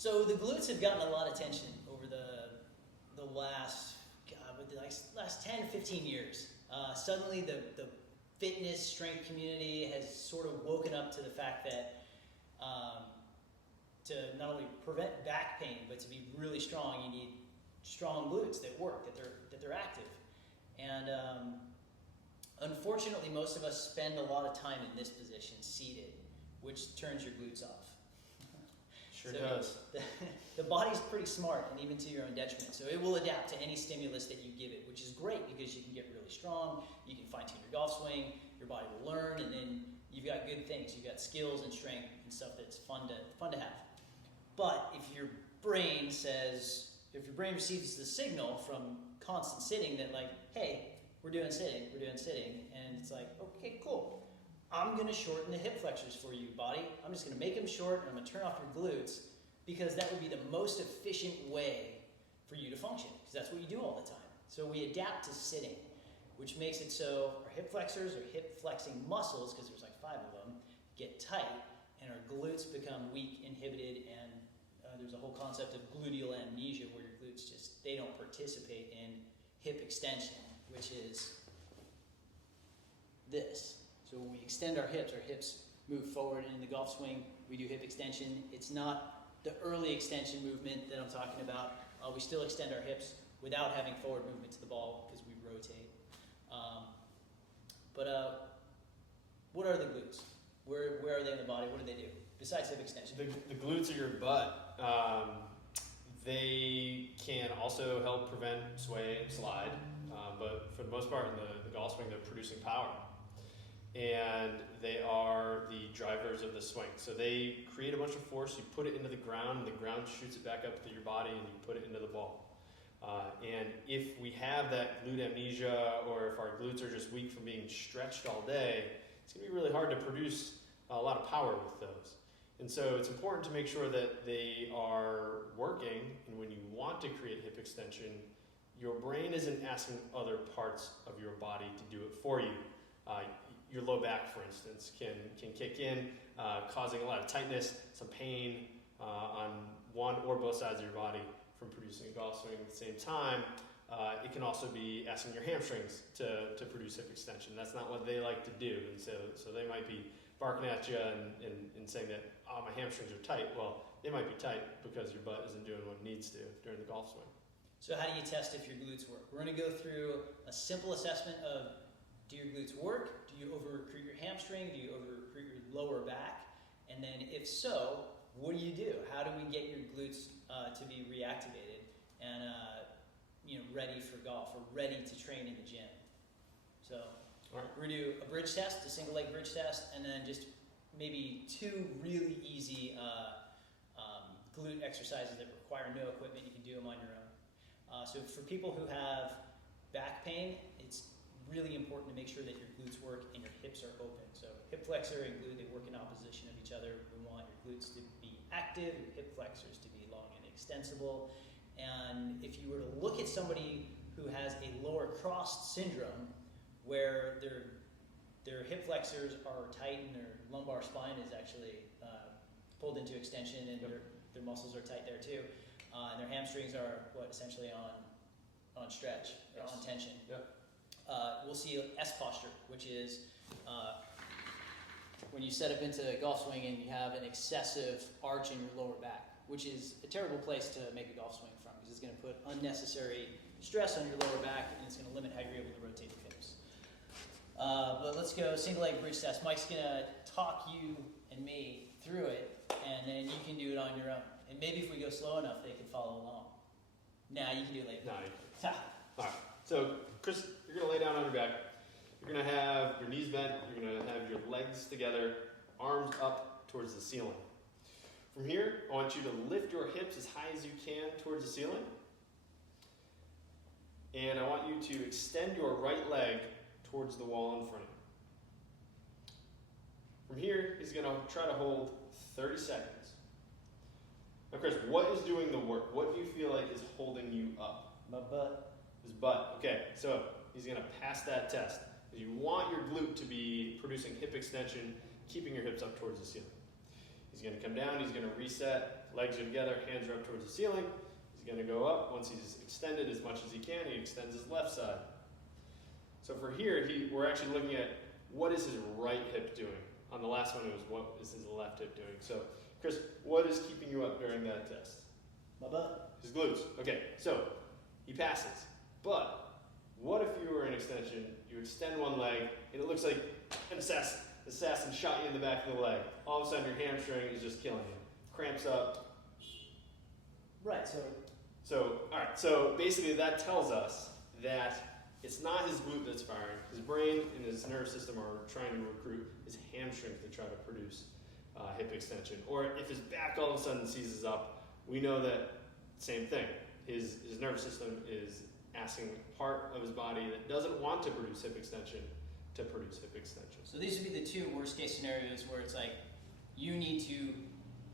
So the glutes have gotten a lot of attention over the last, last 10, 15 years. Suddenly the fitness strength community has sort of woken up to the fact that to not only prevent back pain, but to be really strong, you need strong glutes that work, that they're active. And unfortunately, most of us spend a lot of time in this position, seated, which turns your glutes off. Sure does. The body's pretty smart, and even to your own detriment. So it will adapt to any stimulus that you give it, which is great because you can get really strong, you can fine-tune your golf swing, your body will learn, and then you've got good things. You've got skills and strength and stuff that's fun to have. But if your brain receives the signal from constant sitting that like, hey, we're doing sitting, and it's like, okay, cool. I'm going to shorten the hip flexors for you, body. I'm just going to make them short, and I'm going to turn off your glutes because that would be the most efficient way for you to function, because that's what you do all the time. So we adapt to sitting, which makes it so our hip flexors or hip flexing muscles, because there's like 5 of them, get tight, and our glutes become weak, inhibited, and there's a whole concept of gluteal amnesia where your glutes they don't participate in hip extension, which is this. So when we extend our hips move forward in the golf swing, we do hip extension. It's not the early extension movement that I'm talking about. We still extend our hips without having forward movement to the ball because we rotate. What are the glutes? Where are they in the body? What do they do besides hip extension? The glutes are your butt. They can also help prevent sway and slide, but for the most part in the golf swing, they're producing power. And they are the drivers of the swing. So they create a bunch of force, you put it into the ground, and the ground shoots it back up to your body, and you put it into the ball. And if we have that glute amnesia, or if our glutes are just weak from being stretched all day, it's going to be really hard to produce a lot of power with those. And so it's important to make sure that they are working, and when you want to create hip extension, your brain isn't asking other parts of your body to do it for you. Your low back, for instance, can kick in, causing a lot of tightness, some pain on one or both sides of your body from producing a golf swing. At the same time, it can also be asking your hamstrings to produce hip extension. That's not what they like to do, and so they might be barking at you and saying that, oh, my hamstrings are tight. Well, they might be tight because your butt isn't doing what it needs to during the golf swing. So how do you test if your glutes work? We're going to go through a simple assessment of, do your glutes work? Do you over-recruit your hamstring? Do you over-recruit your lower back? And then if so, what do you do? How do we get your glutes to be reactivated and ready for golf or ready to train in the gym? So we're going to do a bridge test, a single leg bridge test, and then just maybe 2 really easy glute exercises that require no equipment. You can do them on your own. So for people who have back pain, it's really important to make sure that your glutes work and your hips are open. So hip flexor and glute, they work in opposition of each other. We want your glutes to be active, your hip flexors to be long and extensible. And if you were to look at somebody who has a lower crossed syndrome, where their hip flexors are tight and their lumbar spine is actually pulled into extension, and their muscles are tight there too, and their hamstrings are essentially on stretch or on tension. Yep. We'll see S posture, which is when you set up into a golf swing and you have an excessive arch in your lower back, which is a terrible place to make a golf swing from, because it's going to put unnecessary stress on your lower back, and it's going to limit how you're able to rotate the hips. But let's go single leg bridge test. Mike's going to talk you and me through it, and then you can do it on your own. And maybe if we go slow enough, they can follow along. Nah, you can do it later. No, you can. All right. So, Chris, you're going to lay down on your back. You're going to have your knees bent. You're going to have your legs together, arms up towards the ceiling. From here, I want you to lift your hips as high as you can towards the ceiling. And I want you to extend your right leg towards the wall in front of you. From here, he's going to try to hold 30 seconds. Now, Chris, what is doing the work? What do you feel like is holding you up? My butt. His butt. Okay, so he's going to pass that test. You want your glute to be producing hip extension, keeping your hips up towards the ceiling. He's going to come down, he's going to reset, legs are together, hands are up towards the ceiling. He's going to go up. Once he's extended as much as he can, he extends his left side. So for here, we're actually looking at what is his right hip doing. On the last one, it was what is his left hip doing. So Chris, what is keeping you up during that test? My butt. His glutes. Okay, so he passes. But what if you were in extension, you extend one leg, and it looks like an assassin shot you in the back of the leg. All of a sudden, your hamstring is just killing you. Cramps up. Right, all right, so basically that tells us that it's not his glute that's firing. His brain and his nervous system are trying to recruit his hamstrings to try to produce hip extension. Or if his back all of a sudden seizes up, we know that same thing. His nervous system is asking part of his body that doesn't want to produce hip extension to produce hip extension. So these would be the two worst case scenarios where it's like you need to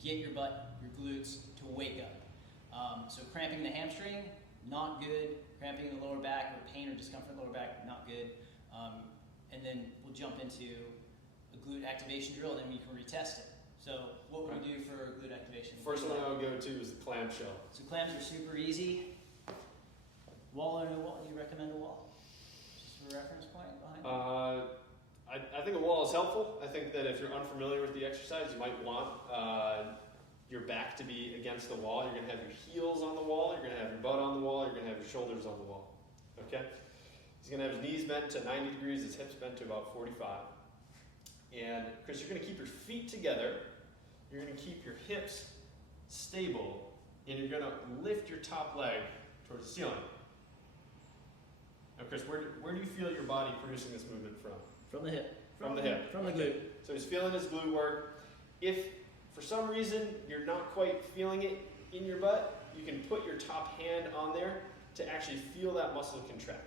get your butt, your glutes to wake up. So cramping the hamstring, not good. Cramping the lower back or pain or discomfort in the lower back, not good. And then we'll jump into a glute activation drill, and then we can retest it. So what would we do for glute activation? First one I would go to is the clamshell. So clams are super easy. Wall or no wall? Do you recommend a wall? Just for a reference point behind it? I think a wall is helpful. I think that if you're unfamiliar with the exercise, you might want your back to be against the wall. You're going to have your heels on the wall, you're going to have your butt on the wall, you're going to have your shoulders on the wall. Okay? He's going to have his knees bent to 90 degrees, his hips bent to about 45. And Chris, you're going to keep your feet together, you're going to keep your hips stable, and you're going to lift your top leg towards the ceiling. Now Chris, where do you feel your body producing this movement from? From the hip. From the hip. From the glute. So he's feeling his glute work. If for some reason you're not quite feeling it in your butt, you can put your top hand on there to actually feel that muscle contract.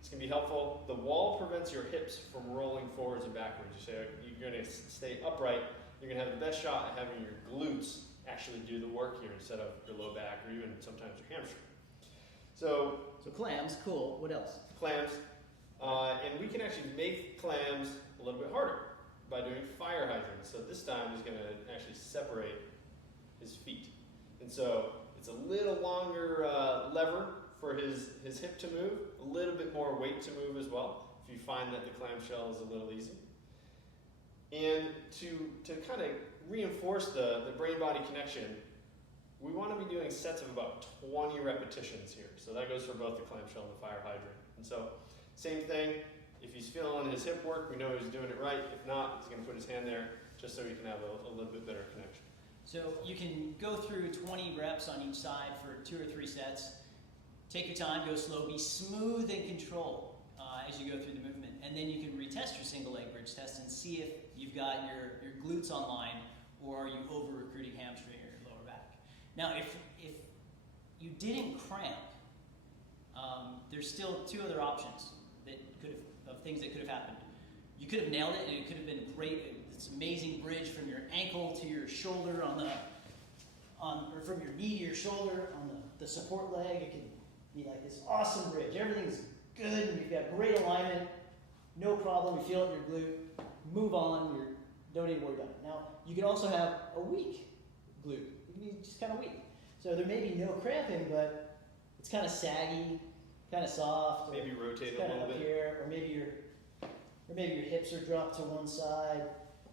It's going to be helpful. The wall prevents your hips from rolling forwards and backwards. You're going to stay upright. You're going to have the best shot at having your glutes actually do the work here instead of your low back or even sometimes your hamstring. So clams, cool. What else? Clams. And we can actually make clams a little bit harder by doing fire hydrants. So this time he's going to actually separate his feet. And so it's a little longer lever for his hip to move, a little bit more weight to move as well, if you find that the clamshell is a little easy. And to kind of reinforce the brain-body connection, we want to be doing sets of about 20 repetitions here. So that goes for both the clamshell and the fire hydrant. And so same thing, if he's feeling his hip work, we know he's doing it right. If not, he's going to put his hand there just so he can have a little bit better connection. So you can go through 20 reps on each side for 2 or 3 sets. Take your time, go slow, be smooth and controlled as you go through the movement. And then you can retest your single leg bridge test and see if you've got your glutes online or are you over-recruiting hamstring or your lower back. Now, if you didn't cramp, there's still 2 other options of things that could have happened. You could have nailed it and it could have been great. This amazing bridge from your ankle to your shoulder or from your knee to your shoulder on the support leg. It could be like this awesome bridge. Everything's good and you've got great alignment, no problem. You feel it in your glute. Move on. Don't even worry about it. Now you can also have a weak glute. It can be just kind of weak. So there may be no cramping, but it's kind of saggy, kind of soft. Maybe rotate a little bit here, or maybe your hips are dropped to one side.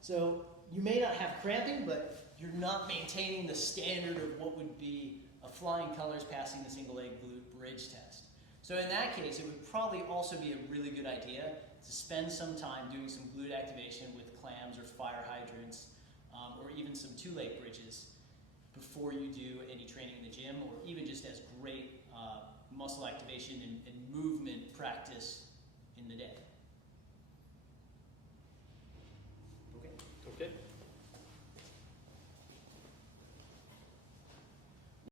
So you may not have cramping, but you're not maintaining the standard of what would be a flying colors passing the single leg glute bridge test. So in that case, it would probably also be a really good idea to spend some time doing some glute activation with clams or fire hydrants, or even some 2-leg bridges before you do any training in the gym, or even just as great muscle activation and movement practice